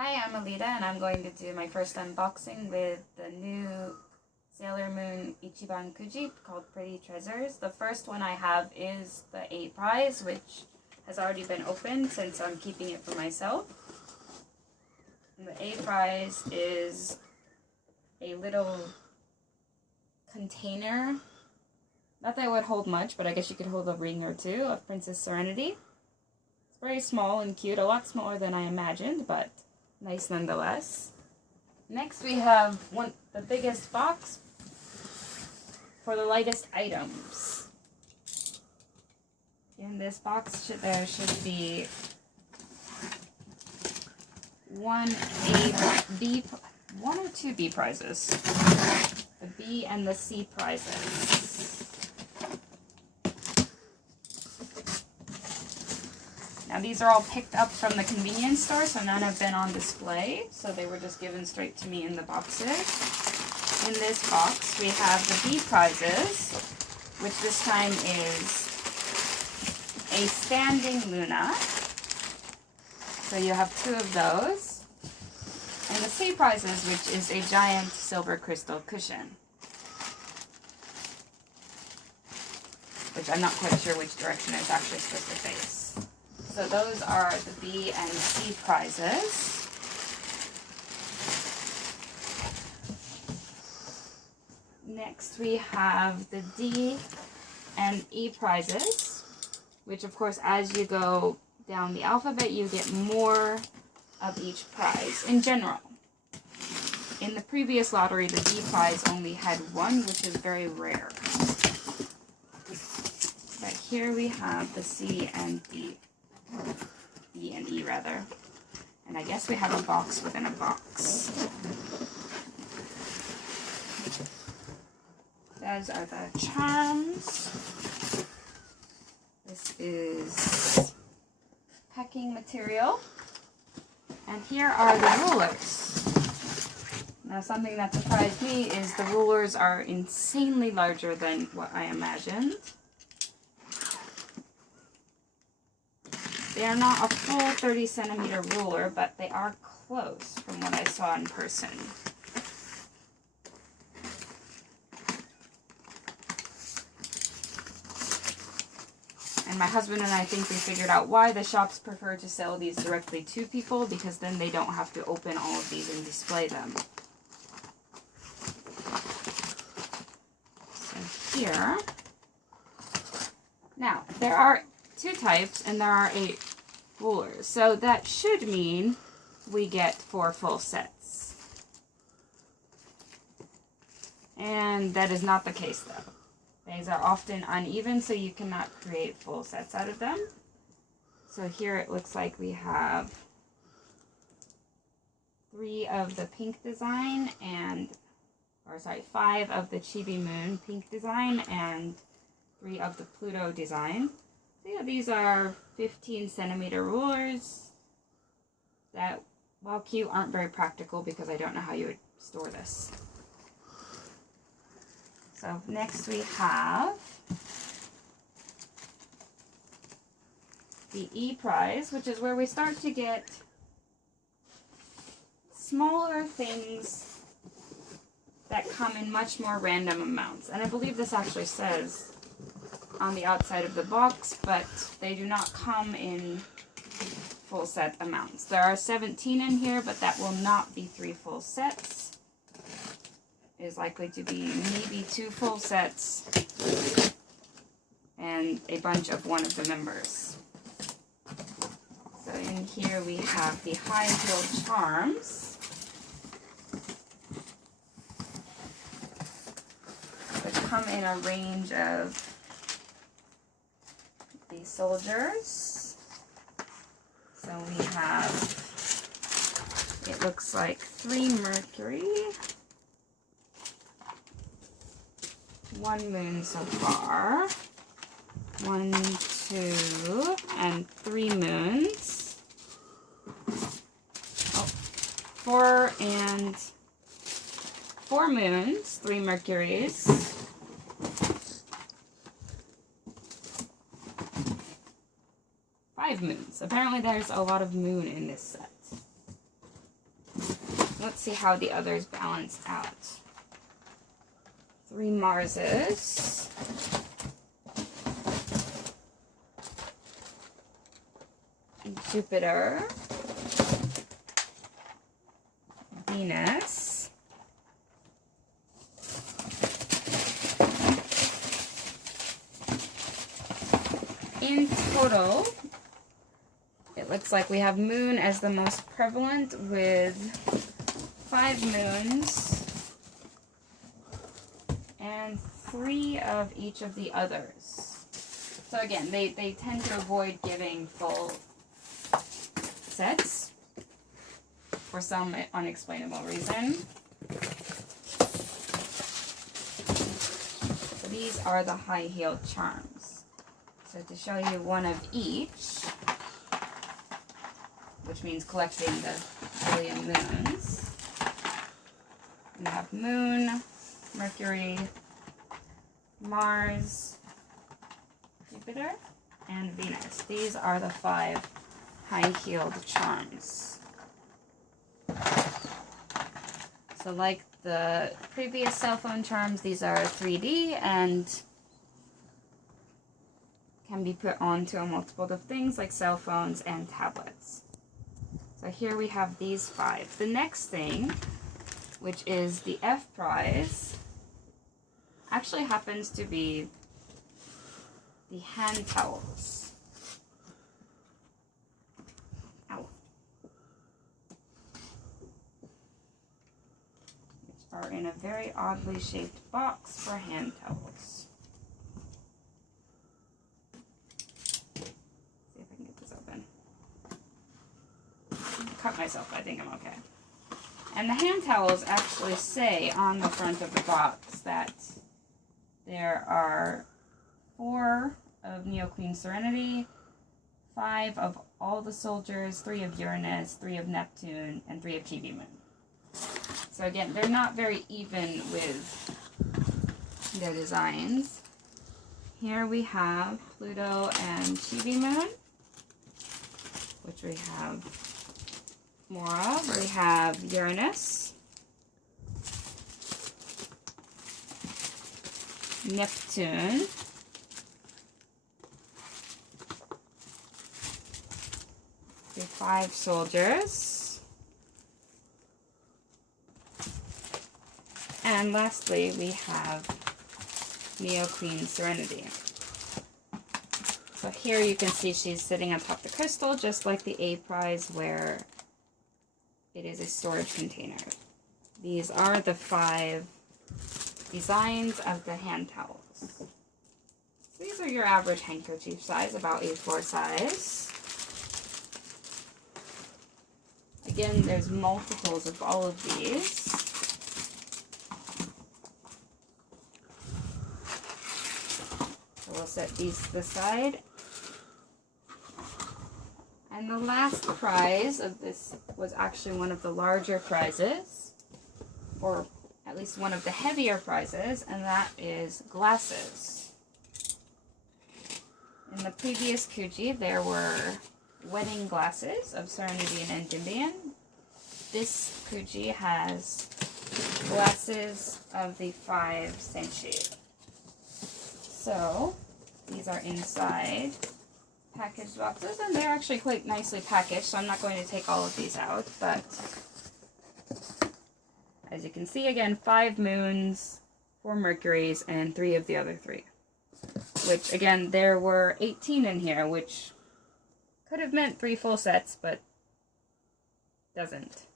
Hi, I'm Alita, and I'm going to do my first unboxing with the new Sailor Moon Ichiban Kuji called Pretty Treasures. The first one I have is the A prize, which has already been opened since I'm keeping it for myself. And the A prize is a little container. Not that it would hold much, but I guess you could hold a ring or two of Princess Serenity. It's very small and cute, a lot smaller than I imagined, but nice nonetheless. Next we have the biggest box for the lightest items. In this box there should be one or two B prizes. The B and the C prizes. Now these are all picked up from the convenience store, so none have been on display, so they were just given straight to me in the boxes. In this box we have the B prizes, which this time is a standing Luna. So you have two of those. And the C prizes, which is a giant silver crystal cushion. Which I'm not quite sure which direction it's actually supposed to face. So those are the B and C prizes. Next we have the D and E prizes, which of course as you go down the alphabet you get more of each prize in general. In the previous lottery the D prize only had one, which is very rare. But here we have the C and D. E and E rather. And I guess we have a box within a box. Those are the charms. This is packing material. And here are the rulers. Now something that surprised me is the rulers are insanely larger than what I imagined. They are not a full 30 centimeter ruler, but they are close from what I saw in person. And my husband and I think we figured out why the shops prefer to sell these directly to people, because then they don't have to open all of these and display them. So here, now there are two types and there are 8 rulers, so that should mean we get 4 full sets. And that is not the case though. These are often uneven, so you cannot create full sets out of them. So here it looks like we have 3 of the pink design and, 5 of the Chibi Moon pink design and 3 of the Pluto design. Yeah, these are 15 centimeter rulers that, while cute, aren't very practical because I don't know how you would store this. So next we have the E prize, which is where we start to get smaller things that come in much more random amounts. And I believe this actually says on the outside of the box, but they do not come in full set amounts. There are 17 in here, but that will not be 3 full sets. It is likely to be maybe 2 full sets and a bunch of one of the members. So in here we have the high heel charms, which come in a range of the soldiers. So we have, it looks like 3 Mercury, 1 Moon so far, 1, 2, and 3 Moons. Oh, 4 Moons, 3 Mercuries, 5 moons. Apparently there's a lot of moon in this set. let's see how the others balance out. 3 Marses. Jupiter. Venus. In total, it looks like we have Moon as the most prevalent with 5 moons and 3 of each of the others. So again, they tend to avoid giving full sets for some unexplainable reason. So these are the high-heeled charms. So to show you one of each, which means collecting the billion moons, we have Moon, Mercury, Mars, Jupiter, and Venus. These are the 5 high-heeled charms. So like the previous cell phone charms, these are 3D and can be put onto a multiple of things like cell phones and tablets. So here we have these 5. The next thing, which is the F prize, actually happens to be the hand towels. Ow. Which are in a very oddly shaped box for hand towels. See if I can get this open. Cut myself, I think I'm okay. And the hand towels actually say on the front of the box that there are 4 of Neo Queen Serenity, 5 of all the soldiers, 3 of Uranus, 3 of Neptune, and 3 of Chibi Moon. So again, they're not very even with their designs. Here we have Pluto and Chibi Moon, which we have more of. We have Uranus, Neptune, the 5 soldiers, and lastly we have Neo Queen Serenity. So here you can see she's sitting on top of the crystal, just like the A prize where it is a storage container. These are the 5 designs of the hand towels. So these are your average handkerchief size, about A4 size. Again, there's multiples of all of these. So we'll set these to the side. And the last prize of this was actually one of the larger prizes, or at least one of the heavier prizes, and that is glasses. In the previous Kuji, there were wedding glasses of Serenity and Endymion. This Kuji has glasses of the 5 Senshi. So, these are inside packaged boxes, and they're actually quite nicely packaged, so I'm not going to take all of these out, but as you can see, again, 5 moons, 4 Mercuries, and 3 of the other 3. Which, again, there were 18 in here, which could have meant 3 full sets, but doesn't.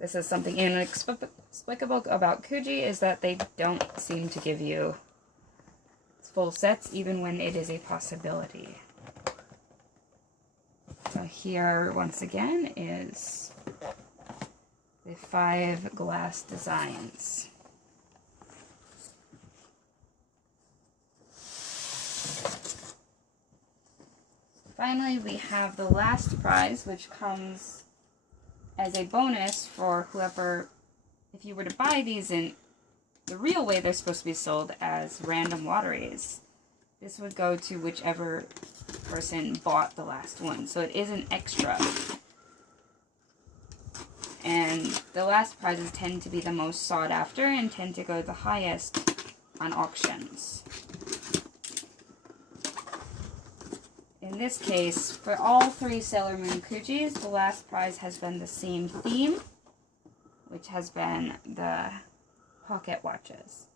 This is something inexplicable about Kuji, is that they don't seem to give you full sets, even when it is a possibility. So here, once again, is the 5 glass designs. Finally, we have the last prize, which comes as a bonus for whoever, if you were to buy these in the real way they're supposed to be sold as random lotteries, this would go to whichever person bought the last one. So it is an extra. And the last prizes tend to be the most sought after and tend to go the highest on auctions. In this case, for all 3 Sailor Moon Kujis, the last prize has been the same theme, which has been the pocket watches.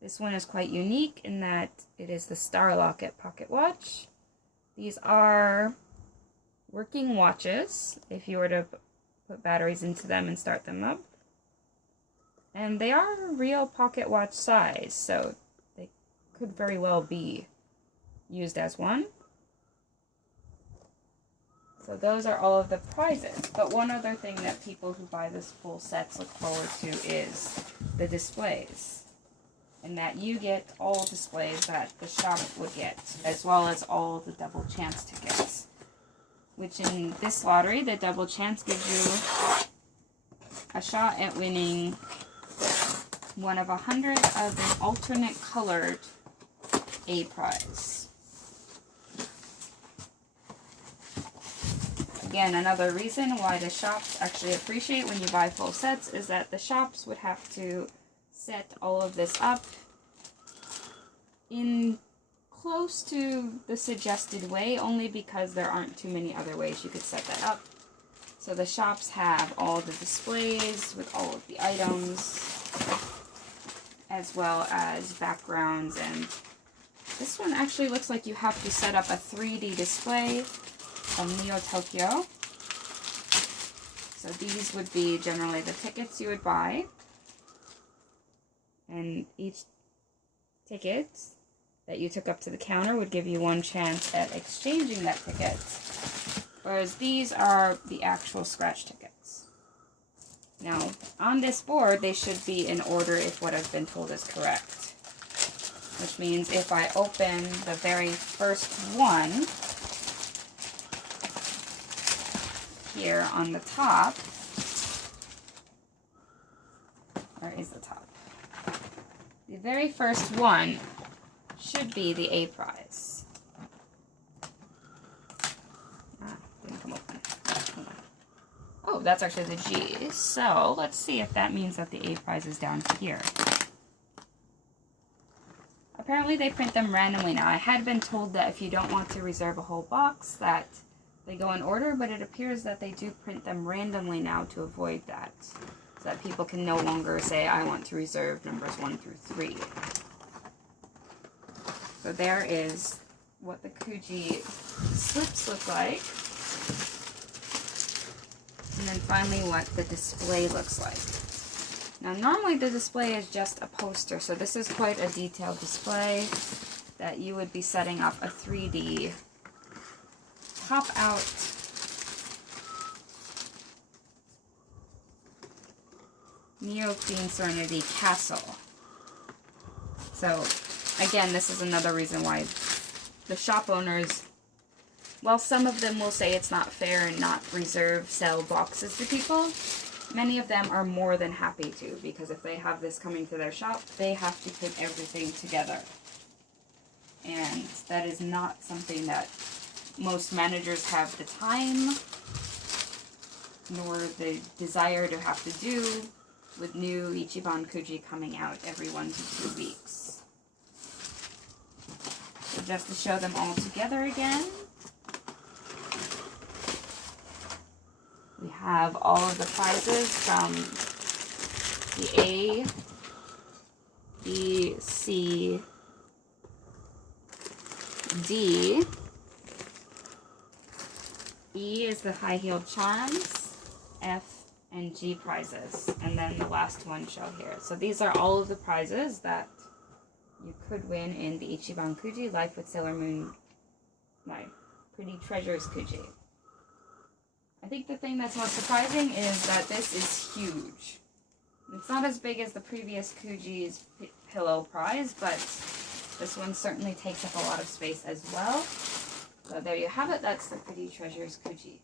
This one is quite unique in that it is the Star Locket pocket watch. These are working watches, if you were to put batteries into them and start them up. And they are real pocket watch size, so they could very well be used as one. So those are all of the prizes. But one other thing that people who buy this full sets look forward to is the displays. And that you get all displays that the shop would get, as well as all the double chance tickets. Which in this lottery, the double chance gives you a shot at winning one of 100 of an alternate colored A prize. Again, another reason why the shops actually appreciate when you buy full sets is that the shops would have to set all of this up in close to the suggested way, only because there aren't too many other ways you could set that up. So the shops have all the displays with all of the items, as well as backgrounds, and this one actually looks like you have to set up a 3D display from Neo Tokyo. So these would be generally the tickets you would buy, and each ticket that you took up to the counter would give you one chance at exchanging that ticket, whereas these are the actual scratch tickets. Now, on this board, they should be in order if what I've been told is correct, which means if I open the very first one here on the top, where is the top? The very first one should be the A prize. Didn't come open. Hold on. Oh, that's actually the G. So let's see if that means that the A prize is down here. Apparently they print them randomly now. I had been told that if you don't want to reserve a whole box that they go in order, but it appears that they do print them randomly now to avoid that. So that people can no longer say, I want to reserve numbers 1 through 3. So there is what the Kuji slips look like. And then finally what the display looks like. Now normally the display is just a poster, so this is quite a detailed display that you would be setting up a 3D pop out Neo Queen Serenity Castle. So again, this is another reason why the shop owners, while some of them will say it's not fair and not sell boxes to people, many of them are more than happy to, because if they have this coming to their shop, they have to put everything together. And that is not something that most managers have the time nor the desire to have to do with new Ichiban Kuji coming out every 1 to 2 weeks. So just to show them all together again, we have all of the prizes from the A, B, C, D. E is the high-heeled charms, F and G prizes, and then the last one show here. So these are all of the prizes that you could win in the Ichiban Kuji Life with Sailor Moon, my Pretty Treasures Kuji. I think the thing that's most surprising is that this is huge. It's not as big as the previous Kuji's pillow prize, but this one certainly takes up a lot of space as well. So there you have it, that's the Pretty Treasures Kuji.